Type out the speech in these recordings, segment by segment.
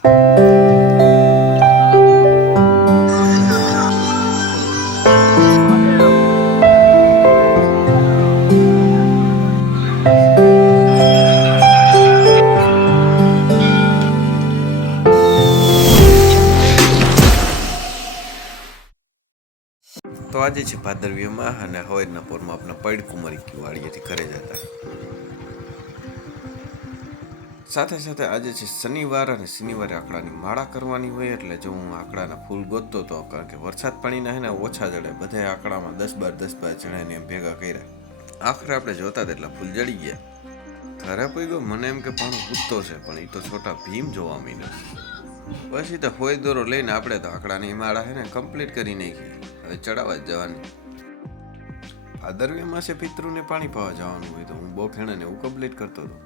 તો આજે છે ભાદરવીમાં અને હવેરના પોરમાં આપણા પડકું મરી ગયું વાડીએથી ઘરે જતા. સાથે સાથે આજે છે શનિવાર અને શનિવારે આંકડાની માળા કરવાની હોય એટલે જો હું આંકડાના ફૂલ ગોતતો હતો કારણ કે વરસાદ પાણીના હે ને ઓછા જડે બધા આંકડામાં 10-12 જણાને એમ ભેગા કર્યા. આખરે આપણે જોતા તેટલા ફૂલ જડી ગયા. ઘરે પડી મને એમ કે પણ કૂદતો છે પણ એ તો છોટા ભીમ જોવા માંડ્યો. પછી તો હોય દોરો લઈને આપણે તો આંકડાની માળા હે ને કમ્પ્લીટ કરી નાખી. હવે ચડાવવા જ જવાની. ભાદરવીમાં છે પિતૃને પાણી પાવા જવાનું હોય તો હું બહુ ખેણે એવું કમ્પ્લીટ કરતો હતો.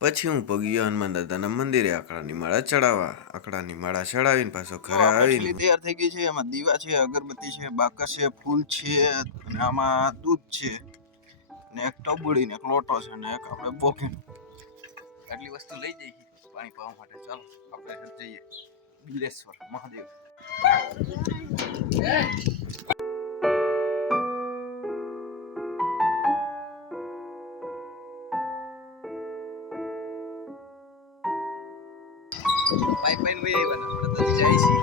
પછી હું પગ્યો હનુમાન દાદાના મંદિરે આંકડાની માળા ચડાવવા. આંકડાની માળા ચડાવીને પાછો ઘરે આવીને તૈયાર થઈ ગઈ છે. એમાં દીવા છે, અગરબત્તી છે, બાકસ છે, ફૂલ છે અને આમાં દૂધ છે ને એક ટબુડી ને એક લોટો છે ને એક આપણે બોકીન. આટલી વસ્તુ લઈ જઈએ પાણી પાવા માટે. ચાલો આપણે જઈએ બિલેશ્વર મહાદેવ. પાઇપલાઇન વહી આવ્યા આપણે તો જાય છે.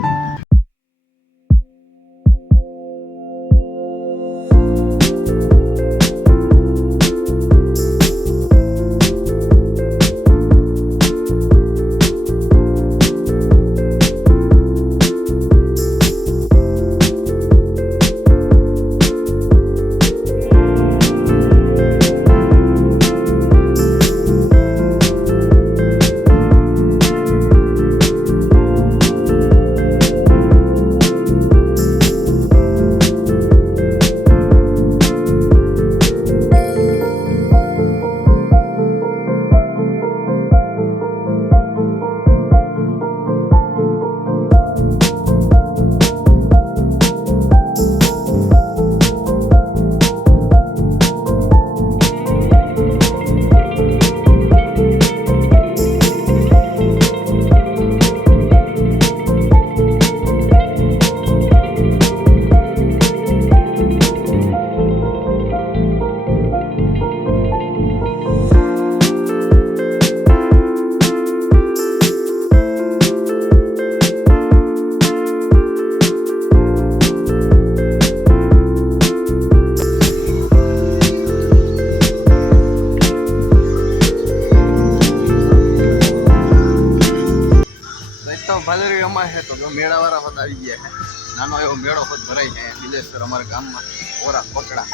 ભાદરવી અમારે છે તો મેળા વાળા હોત આવી ગયા છે. નાનો એવો મેળો હોત ભરાય છે બિલેશ્વર અમારા ગામમાં. ઓરા પકડા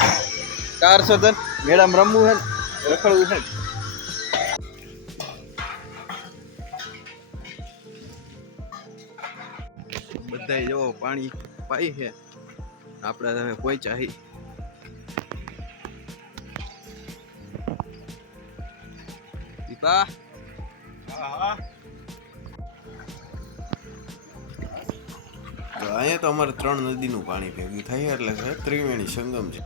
400 મેળામાં રમવું છે ને રખડવું છે. બધા જો પાણી પાઈ છે. આપણે હવે પહોંચ્યા હી. દીપા અહીંયા તો અમારે 3 નદીનું પાણી ભેગું થાય એટલે છે ત્રિવેણી સંગમ છે.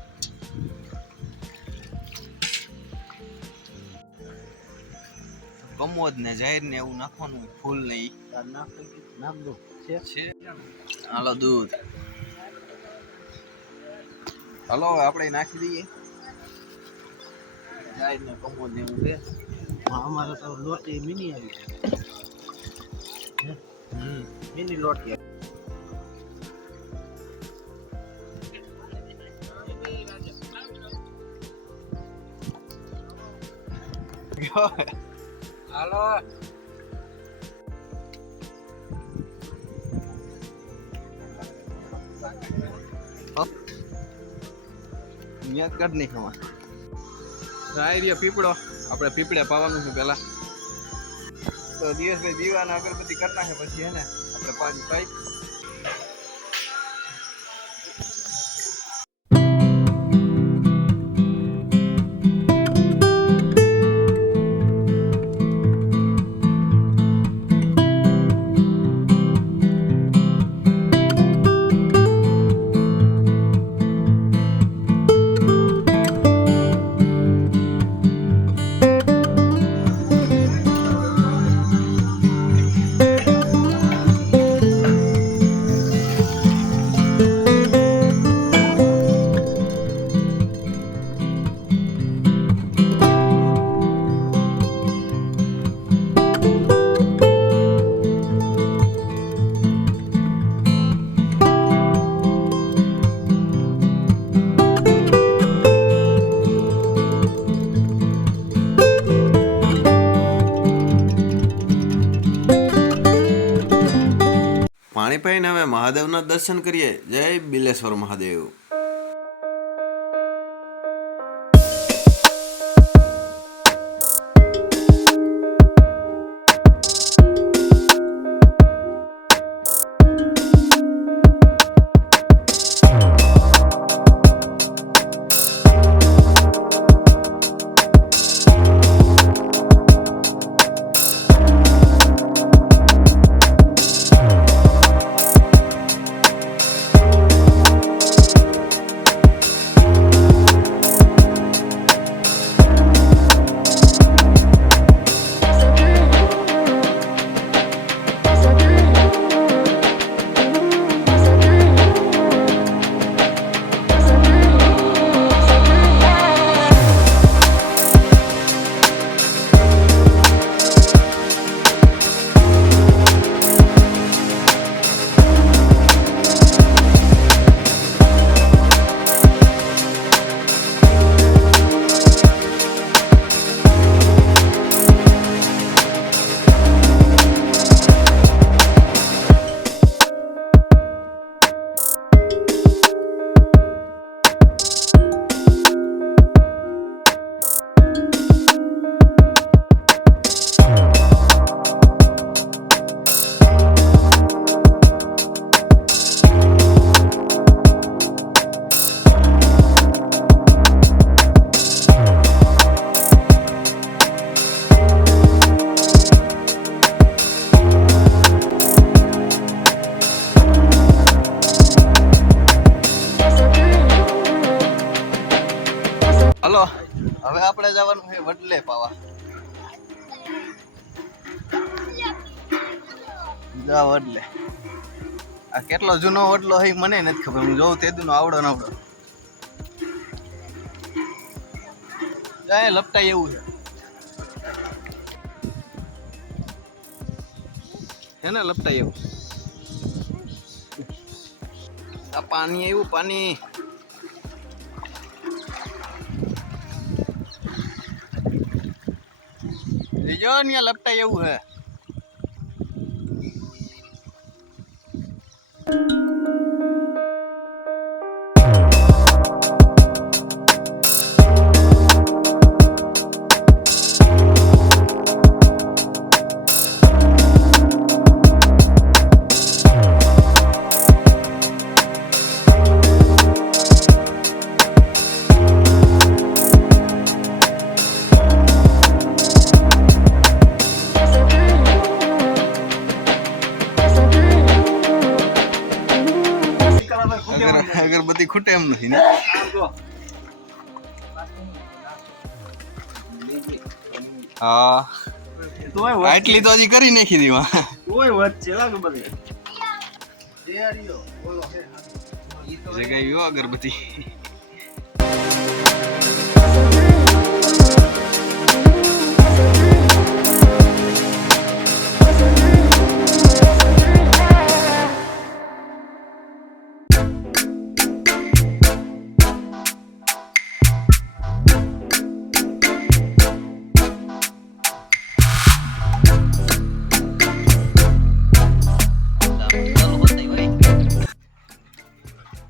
કમોદ ને જાહેર ને એવું નાખવાનું ફૂલ ને નાખ દો છે. હાલો દૂધ હાલો આપણે નાખી દઈએ. જાહેર ને કમોદ ને એવું છે. અમારે તો લોટી મિની આવી છે. મિની લોટી હાલો નિયત કર નહીં ખબર. સાયરિયા પીપળો આપણે પીપળે પાવાનું છે પેલા તો દિવસભાઈ દીવાના અગરબત્તી કરતા છે પછી હે ને આપણે પાણી પાઈ. પાણી પાઈને હવે મહાદેવના દર્શન કરીએ. જય બિલેશ્વર મહાદેવ. હલો, હવે આપણે જવાનું છે વડલે પાવા. જા વડલે. આ કેટલો જૂનો વડલો હોય મને નથી ખબર. હું જોઉં તે દુનો આવડો નવડો. જાય લપટાય એવું છે ને, લપટાય એવું. આ પાણી આવ્યું, પાણી. જો ને લપટાય એવું હે. અગરબત્તી ખૂટે એમ નથી ને. હા, આટલી તો હજી કરી નાખી દી. જગાવ્યો અગરબત્તી.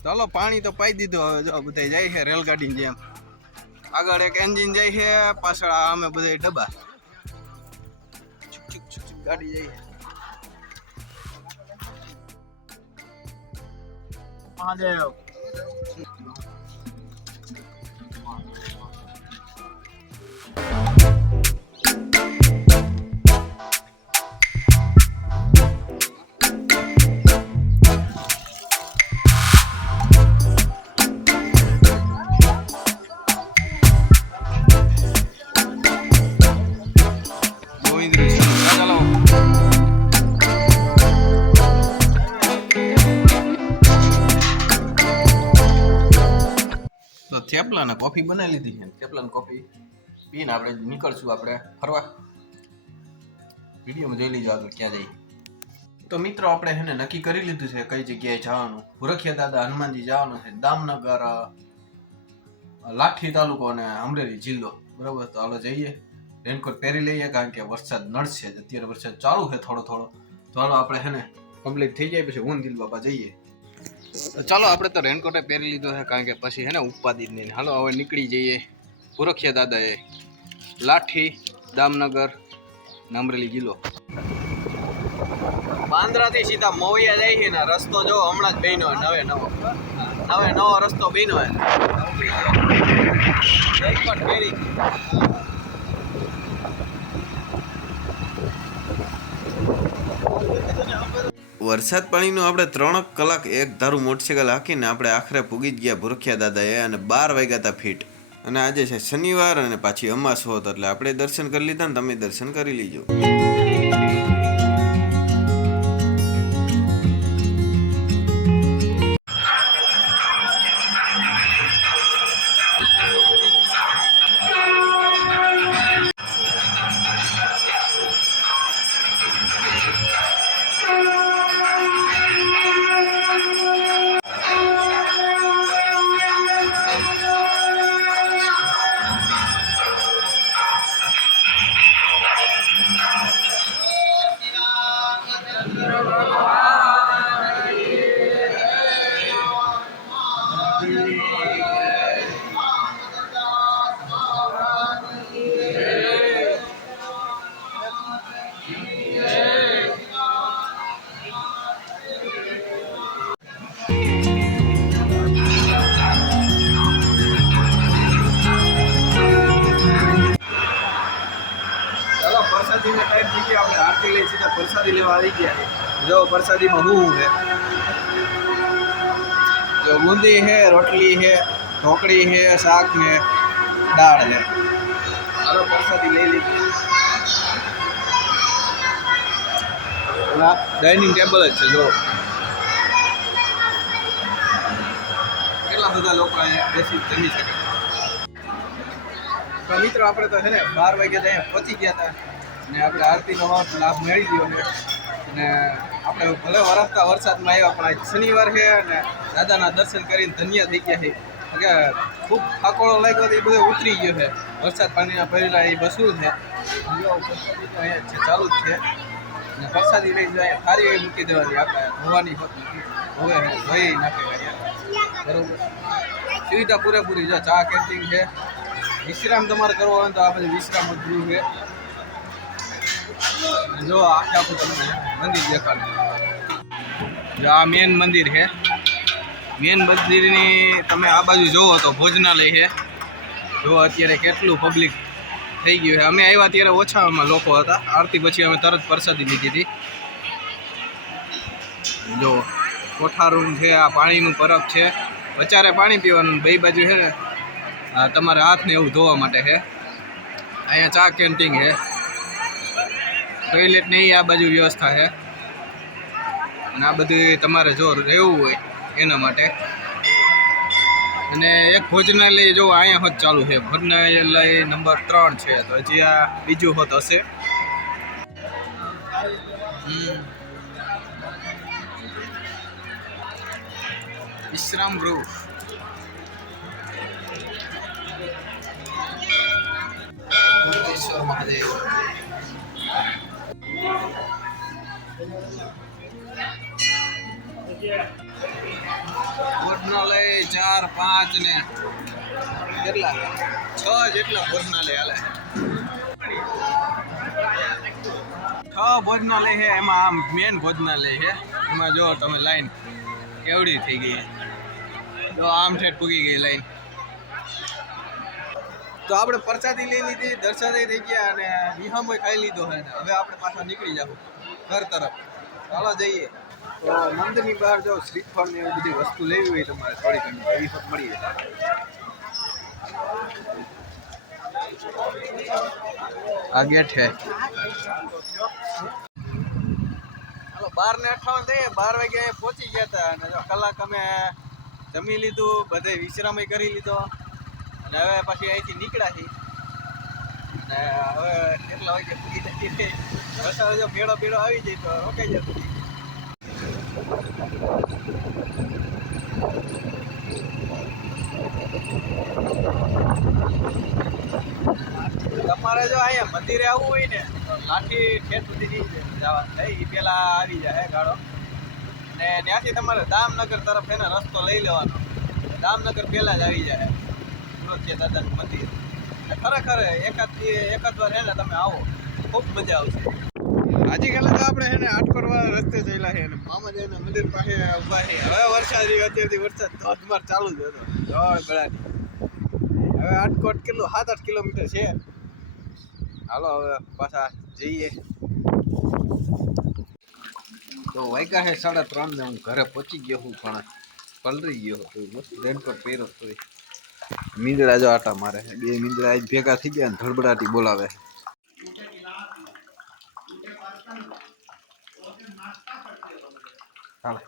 ચાલો, પાણી તો પાઈ દીધું. હવે જો બધા જાય છે રેલગાડીની જેમ. આગળ એક એન્જિન જાય છે, પાછળ અમે બધા ડબ્બા. ગાડી જાય છે. મહાદેવ. થેપલા ને કોફી બનાવી લીધી છે. થેપલા ને કોફી પીને આપણે નીકળશું આપણે ફરવા. વિડીયોમાં જોઈ લીધો આગળ ક્યાં જઈએ. તો મિત્રો આપણે છે ને નક્કી કરી લીધું છે કઈ જગ્યાએ જવાનું. ભુરખિયા દાદા હનુમાનજી જવાનું છે. દામનગર, લાઠી તાલુકો અને અમરેલી જિલ્લો. બરાબર, તો હાલો જઈએ. રેનકોટ પહેરી લઈએ કારણ કે વરસાદ નડશે. અત્યારે વરસાદ ચાલુ છે થોડો થોડો. તો હાલો આપણે છે ને કમ્પ્લીટ થઈ જાય પછી ઊન દિલ બાપા જઈએ. તો ચાલો આપણે તો રેનકોટે પહેરી લીધો છે કારણ કે પછી હે ને ઉપાધિ જ નહીં. હાલો હવે નીકળી જઈએ પુરખિયા દાદાએ, લાઠી, દામનગર, અમરેલી જિલ્લો. બાંદ્રાથી સીધા મોવિયા જાય છે ને રસ્તો જો હમણાં જ બન્યો નવો રસ્તો બન્યો રેનકોટ પહેરી. વરસાદ પાણીનું આપણે 3 કલાક એક ધારું મોટરસાઇકલ હાંકીને આપણે આખરે પૂગી જ ગયા ભૂરખિયા દાદાએ અને 12 વાગ્યા હતા ફીટ. અને આજે છે શનિવાર અને પાછી અમાસ હોત એટલે આપણે દર્શન કરી લીધા ને તમે દર્શન કરી લીજો. પ્રસાદીનો ટાઈમ થઈ ગયો. આપણે આરતી લઈ સીધા પ્રસાદી લેવા આવી ગયા. જો પ્રસાદીમાં શું છે, જો બુંદી છે, રોટલી છે, ઢોકળી છે, શાક ને દાળ છે. ચાલો પ્રસાદી લઈ લીધી. ડાઇનિંગ ટેબલ જ છે. જો કેટલા બધા લોકો અહીંયા બેસી જમી શકે. તો મિત્રો આપણે તો છે ને 12 વાગ્યા ત્યાં પહોંચી ગયા હતા ને આપણે આરતીનો લાભ મેળવી ગયો ને. અને આપણે ભલે વરસતા વરસાદમાં આવ્યા પણ આજ શનિવાર છે અને દાદાના દર્શન કરીને ધન્ય થઈ ગયા છે. કે ખૂબ થાકોળો લાગ્યો તો એ બધો ઉતરી ગયો છે. વરસાદ પાણીના પહેલા એ બસું છે. પ્રસાદી તો અહીંયા છે, ચાલુ જ છે. અને પ્રસાદી લઈ જાય સારી એવી મૂકી દેવાની. આપણે ધોવાની હોતી ધોઈ નાખે બરોબર. સુવિધા પૂરેપૂરી. જો ચા કેન્ટીન છે. વિશ્રામ તમારે કરવો હોય તો આ બધું વિશ્રામ જ ગૃહ છે. જો આખું તમને મંદિર દેખાડું. જો આ મેન મંદિર છે. મેન મંદિરની તમે આ બાજુ જોવો તો ભોજનાલય છે. જો અત્યારે કેટલું પબ્લિક થઈ ગયું છે. અમે આવ્યા ત્યારે ઓછામાં લોકો હતા. આરતી પછી અમે તરત પ્રસાદી લીધી હતી. જો કોઠા રૂમ છે. આ પાણીનું પરબ છે. વચારે પાણી પીવાનું. બે બાજુ છે ને તમારે હાથને એવું ધોવા માટે છે. અહીંયા ચા કેન્ટીન છે. ટોયલેટ ને આ બાજુ વ્યવસ્થા છે. અને આ બધું તમારે જો રહેવું હોય એના માટે. અને એક ભોજનાલય જો અહીંયા હોત ચાલુ છે. ભોજનાલય નંબર 3 છે. તો હજી આ બીજું હોત હશે. વિશ્રામ ગૃહ. મહાદેવ. ભોજનાલય 4, 5 ને કેટલા 6 જેટલા ભોજનાલય હાલે. 6 ભોજનાલય છે. એમાં આમ મેન ભોજનાલય છે. એમાં જો તમે લાઈન કેવડી થઈ ગઈ. જો આમ ઠેઠ પૂગી ગઈ લાઈન. તો આપણે પ્રસાદી લઈ લીધી, દર્શન થઈ ગયા અને વિહમો ખાઈ લીધો છે. હવે આપણે પાછા નીકળી જાવ ઘર તરફ. ચાલો જઈએ. તો મંદિરની બહાર જો શ્રીફળ ને એવી બધી વસ્તુ લેવી હોય તમારે થોડી ઘણી એવી સબ મળી જાય. આ ગેટ છે. હાલો 12:58 થયે. 12 વાગે પહોંચી ગયા હતા અને જો કલાક અમે જમી લીધું, બધે વિશ્રામ કરી લીધો અને હવે પછી અહીંથી નીકળ્યા છીએ. અને હવે કેટલા વાગે પૂરી જતી વરસાદ જો મેળો બેળો આવી જાય તો રોકાઈ જતું. તમારે જો અહીંયા મંદિરે આવવું હોય ને તો લાઠી ઠેઠ સુધી નહીં જવા થાય. એ પેલા આવી જાય ગાડો ત્યાંથી તમારે દામનગર તરફ એને રસ્તો લઈ લેવાનો. દામનગર પહેલા જ આવી જાય સુરતીયા દાદાનું મંદિર. ખરેખર એકાદ વાર એને તમે આવો, ખૂબ મજા આવશે. આજકાલ તો આપણે એને આટકોટવાળા રસ્તે ચાલ્યા છે અને મામાજીના મંદિર પાસે ઊભા છે. હવે વરસાદ રહ્યો, અત્યારથી વરસાદ ધોધમાર ચાલુ જ હતો, જળ ગળાની. હવે આટકોટ કેટલું 7-8 કિલોમીટર છે. હાલો હવે પાછા જઈએ. તો વાગ્યા છે 3:30 ને હું ઘરે પહોંચી ગયો છું, પણ પલરી ગયો હતો. મસ્ત રેનકોટ પહેર્યો તો મીંદડા જો આટા મારે. 2 મીંદડા આજ ભેગા થઈ ગયા ને ધડબડાટી બોલાવે. હાલો